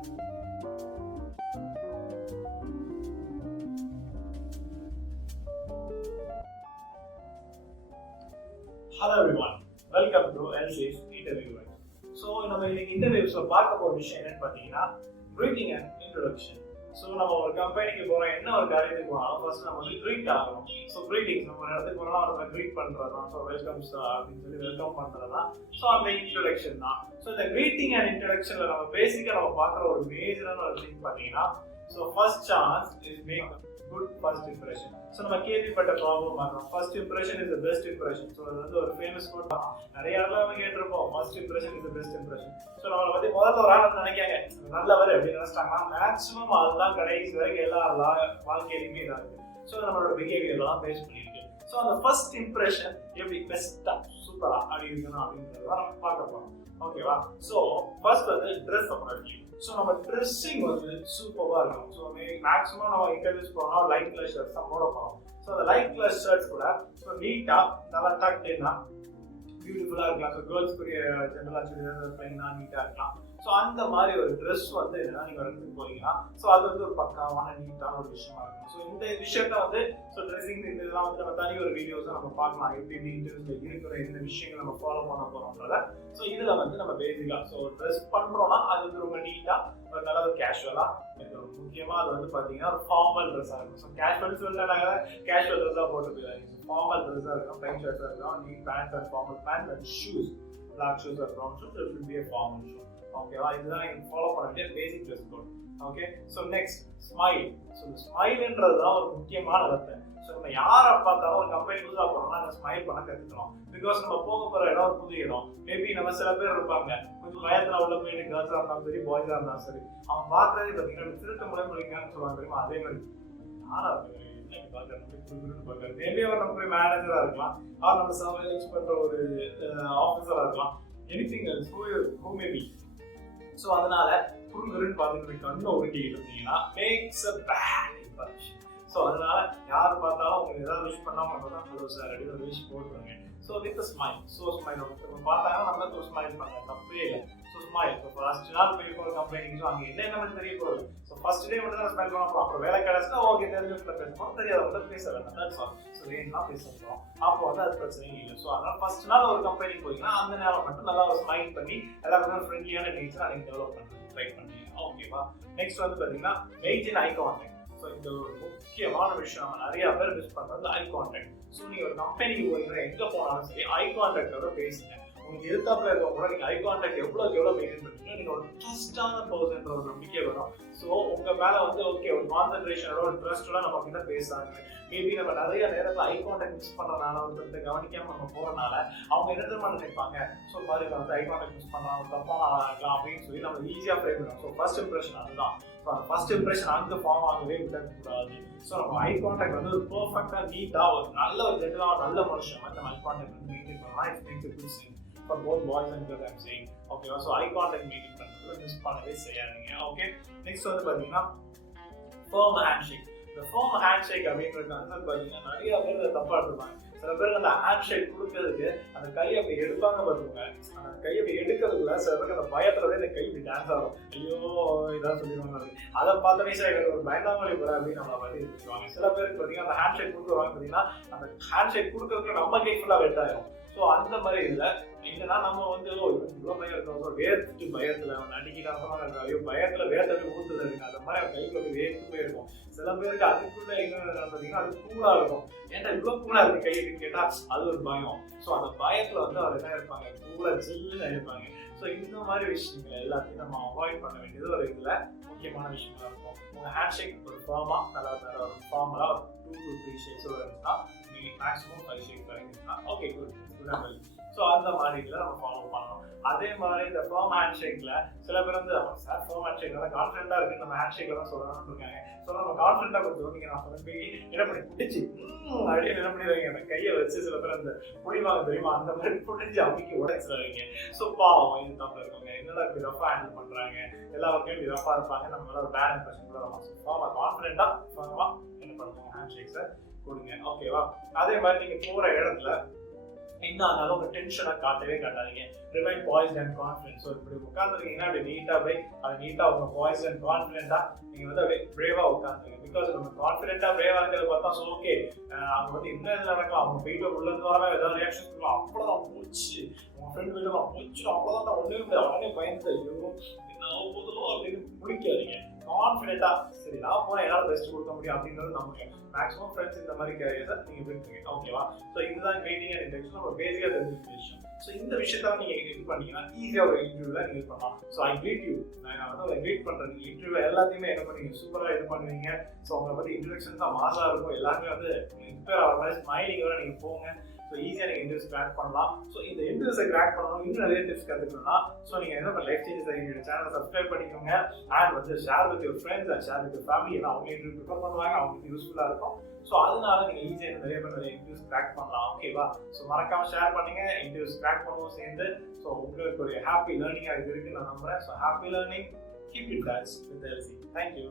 Hello everyone, welcome to LC's interview. So நம்ம இன்னைக்கு இன்டர்வியூஸ்ல பார்க்க போற விஷயம் என்னன்னு பாத்தீங்கன்னா greeting and introduction. So நம்ம ஒரு கம்பெனிக்கு போறோம், என்ன ஒரு காரியத்துக்கு போறோம், ஃபர்ஸ்ட் நம்ம வந்து greet ஆகணும். So greetings நம்ம ஒரு இடத்துக்கு போறோம்னா நம்ம greet பண்றதா, so welcome sir அப்படின்னு சொல்லி வெல்கம் பண்றதா, so அந்த introduction தான். So இந்த greeting and introductionல நம்ம பேசிக்கா நம்ம பார்க்குற ஒரு மேஜரான ஒரு திங் பாத்தீங்கன்னா, so first chance is make good first impression. So நம்ம கேள்விப்பட்ட ப்ராப்ளம் ஆகும், first impression is the best impression. So அது வந்து ஒரு ஃபேமஸ் கோட் தான், நிறைய இடத்துல நம்ம கேட்டிருப்போம், first impression is the best impression. So நம்மளை வந்து முதல்ல ஒரு ஆள் நினைக்காங்க நல்லவர் அப்படின்னு நினைச்சிட்டாங்கன்னா மேக்ஸிமம் அதுதான் கடைசி வரைக்கும் எல்லா வாழ்க்கையிலுமே இதாக இருக்கு. ஸோ நம்மளோட பிஹேவியர்லாம் பேஸ் பண்ணியிருக்கு. ஸோ அந்த ஃபர்ஸ்ட் இம்ப்ரெஷன் எப்படி பெஸ்டா சூப்பரா அப்படி இருக்கணும் அப்படின்றத நம்ம பார்க்க போறோம். ஓகேவா? ஸோ ஃபர்ஸ்ட் வந்து ட்ரெஸ் அப்படி. ஸோ நம்ம ட்ரெஸ்ஸிங் வந்து சூப்பராக இருக்கும். ஸோ மேக்ஸிமம் நம்ம இன்டர்வியூஸ் போனோம் லைட் கலர் ஷர்ட்ஸ் தான் போட போகிறோம். ஸோ அந்த லைட் கலர் ஷர்ட்ஸ் கூட ஸோ நீட்டாக நல்லா டக்குன்னா பியூட்டிஃபுல்லாக இருக்கலாம். ஸோ கேர்ள்ஸ்க்குரிய ஜென்ரலாக சுடிதார் பிளைனாக நீட்டாக இருக்கலாம். ஸோ அந்த மாதிரி ஒரு ட்ரெஸ் வந்து என்னன்னா நீங்கள் எடுத்துட்டு போறீங்கன்னா ஸோ அது வந்து ஒரு பக்காவான நீட்டான ஒரு விஷயமா இருக்கும். ஸோ இந்த விஷயத்த வந்து ஸோ ட்ரெஸ்ஸிங் இந்த இதெல்லாம் வந்து நம்ம தனி ஒரு வீடியோஸை நம்ம பார்க்கலாம், எப்படி எப்படி இன்டர்வியூஸ்ல இருக்கிற இந்த விஷயங்கள் நம்ம ஃபாலோ பண்ண போறோம்ன்றத. ஸோ இதுல வந்து நம்ம பேசிக்கா ஸோ ட்ரெஸ் பண்றோம்னா அது வந்து ரொம்ப நீட்டா ஒரு நல்ல ஒரு கேஷுவலா இருக்கணும். முக்கியமா அது வந்து பாத்தீங்கன்னா ஒரு ஃபார்மல் ட்ரெஸ்ஸா இருக்கும். ஸோ கேஷுவல் சொல்லிட்டாங்க, கேஷுவல் ட்ரெஸ்ஸா போட்டு போயிடாதீங்க. ஃபார்மல் ட்ரெஸ்ஸா இருக்கும், டைட் ஷர்ட்ஸா இருக்கும், neat pants and formal pants and shoes, black shoes or brown shoes, it will be a formal shoe. ஓகேவா? இதுதான் நீங்க ஃபாலோ பண்ண வேண்டிய basic dress code. Okay, so next smile. So ஸ்மைல்ன்றது தான் ஒரு முக்கியமான வார்த்தை. ஸோ நம்ம யாரை பார்த்தாலும் ஒரு கம்பெனி புதுசாக போறோம்னா நம்ம ஸ்மைல் பண்ண கற்றுக்கணும். பிகாஸ் நம்ம போக போகிற இடம் ஒரு புது இடம். மேபி நம்ம சில பேர் இருப்பாங்க கொஞ்சம் பயத்தில் உள்ள போயிட்டு கேர்ள்ஸாக இருந்தாலும் சரி பாய்ஸாக இருந்தாலும் சரி, அவங்க பார்க்கறதே பார்த்தீங்கன்னா திருட்ட முறைமுறைக்கான்னு சொல்லுவாங்க தெரியுமா, அதே மாதிரி யாரா இருக்கு மேபி அவர் நம்ம போய் மேனேஜரா இருக்கலாம், அவர் நம்ம சர்வேலன்ஸ் பண்ற ஒரு ஆஃபீஸரா இருக்கலாம், anything else who may be. So அதனால குறுங்குறுன்னு பார்த்துட்டு கண்ணை உருட்டிக்கிட்டு இருந்தீங்கன்னா makes a bad impression. So அதனால யார் பார்த்தாலும் உங்களுக்கு ஏதாவது விஷ் பண்ணாமல் தான் ஹலோ சார் அப்படி ஒரு விஷ் போட்டுருங்க. So with smile. So smile பார்த்தாங்கன்னா நம்மளுக்கு ஒரு ஸ்மைல் பண்ணலாம், தப்பே இல்லை. So smile. இப்போ ஃபர்ஸ்ட் நாள் போய் ஒரு கம்பெனிக்கு ஸோ அங்கே என்ன நம்ம தெரிய போகுது. ஸோ ஃபர்ஸ்ட் டே மட்டும் தான் ஸ்மைல் பண்ண போகிறோம், அப்புறம் வேலை கிடைச்சா ஓகே தெரிஞ்சவங்களை பேசுவோம், தெரியாதவங்க பேச வேண்டாம். That's all. ஸோ வேணும்னா பேச போகிறோம், அப்போ வந்து அது பிரச்சனையும் இல்லை. ஸோ அதனால ஃபர்ஸ்ட் நாள் ஒரு கம்பெனிக்கு போயிங்கன்னா அந்த நேரம் மட்டும் நல்லா ஒரு ஸ்மைல் பண்ணி எல்லாருக்கும் ஃப்ரெண்ட்லியான நேச்சர் அதை டெவலப் பண்ணுறது ட்ரை பண்ணுங்க. ஓகேவா? நெக்ஸ்ட் வந்து பார்த்தீங்கன்னா மெயின்டைன் ஐ கான்டாக்ட். ஸோ இந்த ஒரு முக்கியமான விஷயம் நிறைய பேர் மிஸ் பண்றது ஐ கான்டாக்ட். ஸோ நீங்க ஒரு கம்பெனிக்கு போறீங்கன்னா எங்க போனாலும் சரி ஐ கான்டாக்டோட பேசுங்க. உங்களுக்கு எதிர்த்தாப்புல இருக்க கூட நீங்க ஐ கான்டாக்ட் எவ்வளோக்கு எவ்வளோ மெயின்டைன் பண்ணுறீங்க, நீங்க ஒரு ட்ரஸ்டான பர்சன்ற ஒரு நம்பிக்கை வரும். ஸோ உங்க மேல வந்து ஓகே ஒரு கான்சென்ட்ரேஷனோட ஒரு ட்ரஸ்டோட நம்ம கிட்ட பேசுறாங்க. மேபி நம்ம நிறைய நேரத்தில் ஐ கான்டாக்ட் மிஸ் பண்றதுனால ஒருத்தர் கவனிக்காம நம்ம போறதுனால அவங்க என்ன தெரியுமா நினைப்பாங்க, ஸோ பாருங்க வந்து ஐ கான்டாக்ட் மிஸ் பண்ணலாம், தப்பான ஆளா இருக்கலாம் அப்படின்னு சொல்லி நம்ம ஈஸியா ஃப்ரேம் பண்ணுவோம். ஸோ ஃபர்ஸ்ட் இம்ப்ரெஷன் அதுதான். ஸோ அந்த ஃபர்ஸ்ட் இம்ப்ரெஷன் அங்கே ஃபார்ம் ஆகவே விடக்கூடாது. ஸோ நம்ம ஐ கான்டாக்ட் வந்து ஒரு பெர்ஃபெக்டா நீட்டா ஒரு நல்ல ஒரு ஜென்ரலா நல்ல மனுஷன் வந்து நம்ம ஐ கான்டாக்ட் வந்து மெயின்டைன் பண்ணலாம். It's makes a good thing for both boys and girls I'm saying. ஓகேவா? ஸோ ஐ கான்டாக்ட் மெயின்டைன் பண்ணுறது மிஸ் பண்ணவே செய்யாதீங்க. ஓகே, நெக்ஸ்ட் வந்து பார்த்தீங்கன்னா ஃபர்ம் ஹேண்ட்ஷேக். இந்த ஃபர்ம் ஹேண்ட்ஷேக் அப்படின்ற கான்செப்ட் பார்த்தீங்கன்னா நிறைய பேர் தப்பா எடுத்துப்பாங்க. சில பேர் அந்த ஹேண்ட்ஷேக் கொடுக்கறதுக்கு அந்த கையை அப்படி எடுப்பாங்க பார்த்துக்கோங்க, அந்த கையை அப்படி எடுக்கிறதுக்குள்ள சில பேருக்கு அந்த பயத்துல இந்த கை இப்படி டான்ஸ் ஆகும், ஐயோ இதான் சொல்லிடுவாங்க. அதை பார்த்தோன்னே சார் ஒரு பயந்தாமொழி கூட அப்படின்னு நம்மளை பற்றி வச்சுக்குவாங்க. சில பேருக்கு பார்த்தீங்கன்னா அந்த ஹேண்ட்ஷேக் கொடுக்குறவங்க பார்த்தீங்கன்னா அந்த ஹேண்ட்ஷேக் கொடுக்கறதுக்கு நம்ம கை ஃபுல்லாக வெட் ஆயிரும். ஸோ அந்த மாதிரி இதில் என்னன்னா நம்ம வந்து இவ்வளோ பயம் இருக்கோம், வேர்த்து பயத்துல நடிக்கிறாங்க, ஐயோ பயத்துல வேர்த்து ஊத்துறது இருக்கு, அந்த மாதிரி அவன் கைக்குள்ள போய் வேர்த்து போயிருக்கும். சில பேருக்கு அதுக்குள்ள என்ன பார்த்தீங்கன்னா அது கூலா இருக்கும். ஏன்னா இவ்வளவு கூலா இருக்கு கை அப்படின்னு கேட்டா அது ஒரு பயம். ஸோ அந்த பயத்துல வந்து அவர் என்ன இருப்பாங்க, கூலா ஜில்லுன்னு இருப்பாங்க. ஸோ இந்த மாதிரி விஷயங்கள் எல்லாத்தையும் நம்ம அவாய்ட் பண்ண வேண்டியது ஒரு இதுல முக்கியமான விஷயமா இருக்கும். உங்க ஹேண்ட் ஷேக் ஒரு ஃபார்மா நல்லா ஒரு ஃபார்மலா ஒரு 2 to 3 ஷேக்ஸ் இருந்துச்சுன்னா மேக்ஸிமம் 5 ஷேக்ஸ் வரைக்கும்னா ஓகே குட். ஸோ அந்த மாதிரி இதில் நம்ம ஃபாலோ பண்ணணும். அதே மாதிரி இந்த ஃபர்ம் ஹேண்ட் ஷேக்ல சில பேர் வந்து சார் ஃபர்ம் ஹேண்ட் ஷேக் நல்லா கான்ஃபிடென்ட்டா இருக்கு நம்ம ஹேண்ட் ஷேக்ல தான் சொல்லணும்னு இருக்காங்க. ஸோ நம்ம கான்ஃபிடென்ட்டா கொடுத்துருவோம். நீங்க நான் சொன்ன போய் என்ன பண்ணி பிடிச்சி அப்படியே என்ன பண்ணிடுவீங்க, அந்த கையை வச்சு சில பேர் அந்த புடிவாங்க தெரியுமா அந்த மாதிரி பிடிச்சி அமைக்கி உடைச்சிடுவீங்க. ஸோ பாவம் இது தப்பு இருக்காங்க, என்னடா இப்படி ரஃபா ஹேண்டில் பண்றாங்க, எல்லா ஒர்க்கையும் இப்படி ரஃபா இருப்பாங்க, நம்ம மேலே ஒரு பேட் இம்ப்ரெஷன் கூட வரலாம். ஸோ ஃபார்மா கான்ஃபிடென்ட்டா ஃபார்மா என்ன பண்ணுவாங்க ஹேண்ட் ஷேக்ஸை கொடுங்க. ஓகேவா? அதே மாதிரி நீங்க போற இடத்துல என்ன ஆனாலும் உங்க டென்ஷனை காட்டவே காட்டாதீங்க. Remain poised and confident. So இப்படி உட்காந்துருக்கீங்கன்னா அப்படி நீட்டா போய் அது நீட்டா உங்க பாய்ஸ்ட் அண்ட் கான்ஃபிடென்ட்டா நீங்க வந்து அப்படியே பிரேவா உட்காந்துருங்க. பிகாஸ் நம்ம கான்ஃபிடென்ட்டா பிரேவா இருக்கிறத பார்த்தா ஸோ ஓகே அவங்க வந்து என்ன நடக்கலாம், அவங்க போயிட்டு உள்ளது வர ஏதாவது ரியாக்ஷன் கொடுக்கலாம், அவ்வளோதான் போச்சு, உங்க ஃப்ரெண்ட் வீட்டு போச்சு, அவ்வளோதான் ஒன்றுமே இல்லை, உடனே பயந்து ஐயோ என்ன போதும் அப்படின்னு முடிக்காதீங்க. கான்ஃபிடென்ட்டா சரி நான் போறேன் என்னால் பெஸ்ட் கொடுக்க முடியும் அப்படின்றது நமக்கு மேக்ஸிமம் ஃப்ரெண்ட்ஸ் இந்த மாதிரி கேரியர்ஸை நீங்க விட்டுருங்க. ஓகேவா? ஸோ இதுதான் கிரேட்டிங் அண்ட் இன்டெக்ஷன் நம்ம பேசிக்காக தெரிஞ்சுக்க விஷயம். ஸோ இந்த விஷயத்த நீங்க இது பண்ணீங்கன்னா ஈஸியாக ஒரு இன்டர்வியூல நீங்க பண்ணலாம். So I greet you. நான் வந்து கிரேட் பண்றேன். இன்டர்வியூ எல்லாத்தையுமே என்ன பண்ணுவீங்க, சூப்பராக இது பண்ணுவீங்க. ஸோ உங்களை பத்தி இன்ட்ரடக்ஷன் தான் மாசா இருக்கும். எல்லாருமே வந்து இன்ஸ்பயர் ஆகிற மாதிரி ஸ்மைலிங்கோட நீங்க போங்க. ஸோ ஈஸியாக நீங்கள் இன்ட்ரெஸ்ட் கிராக் பண்ணலாம். ஸோ இந்த இன்ட்ரெஸ்ட்டை கிராக் பண்ணணும், இன்னும் நிறைய டிப்ஸ் கற்றுக்கணும்னா ஸோ நீங்கள் என்ன பண்ண லைஃப் சேஞ்சஸ் எங்களுடைய சேனலை சப்ஸ்கிரைப் பண்ணிக்கோங்க. அண்ட் வந்து share with your friends and share with your family. ஏன்னா அவங்க இன்டர்வியூ ப்ரிப்பேர் பண்ணுவாங்க, அவங்களுக்கு யூஸ்ஃபுல்லாக இருக்கும். ஸோ அதனால நீங்கள் ஈஸியாக நிறைய பேர் நிறைய இன்ட்ரெஸ்ட் கிராக் பண்ணலாம். ஓகேவா? ஸோ மறக்காம ஷேர் பண்ணுங்க, இன்ட்ரெஸ்ட் கிராக் பண்ணுவோம் சேர்ந்து. ஸோ உங்களுக்கு ஒரு ஹாப்பி லேர்னிங்காக இது இருக்குன்னு நான் நம்புறேன். So happy learning, keep it touch with LC. Thank you.